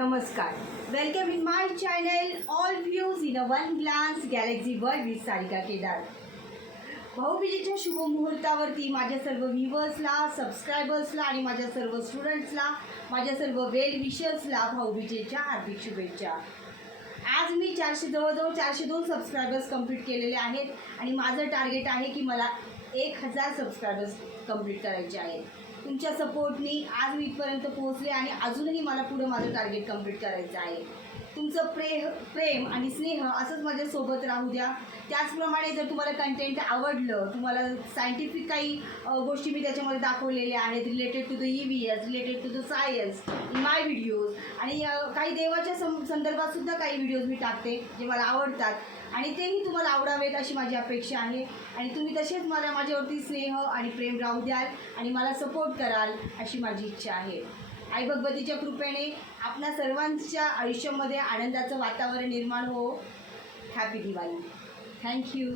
नमस्कार. Welcome in my channel all views in a one glance galaxy world with Sarika Kedar. भाऊबीजेच्या शुभमुहूर्तावरती माझ्या सर्व व्ह्यूवर्सला, सबस्क्रायबर्सला आणि माझ्या सर्व स्टुडंट्सला, माझ्या सर्व वेल विशर्सला भाऊबीजेच्या हार्दिक शुभेच्छा. आज मी जवळजवळ 402 सबस्क्रायबर्स कंप्लीट केलेले आहेत आणि माझं टार्गेट आहे की मला 1000 सबस्क्रायबर्स कंप्लीट करायचे आहेत. तुमच्या सपोर्टनी आज मी इथपर्यंत पोहोचले आणि अजूनही मला पुढं माझं टार्गेट कंप्लीट करायचं आहे. तुमचं प्रेम आणि स्नेह असंच माझ्यासोबत राहू द्या. त्याचप्रमाणे जर तुम्हाला कंटेंट आवडलं, तुम्हाला सायंटिफिक काही गोष्टी मी त्याच्यामध्ये दाखवलेल्या आहेत related to the EVS, related to the science in my videos, आणि काही देवाच्या संदर्भातसुद्धा काही व्हिडिओज मी टाकते जे मला आवडतात आणि तेही तुम्हाला आवडावेत अशी माझी अपेक्षा आहे. आणि तुम्ही तसेच मला माझ्यावरती स्नेह आणि प्रेम राहू द्याल आणि मला सपोर्ट कराल अशी माझी इच्छा आहे. आई भगवतीच्या कृपेने आपणा सर्वांच्या आयुष्यामध्ये आनंदाचं वातावरण निर्माण हो. हॅपी दिवाळी. थँक्यू.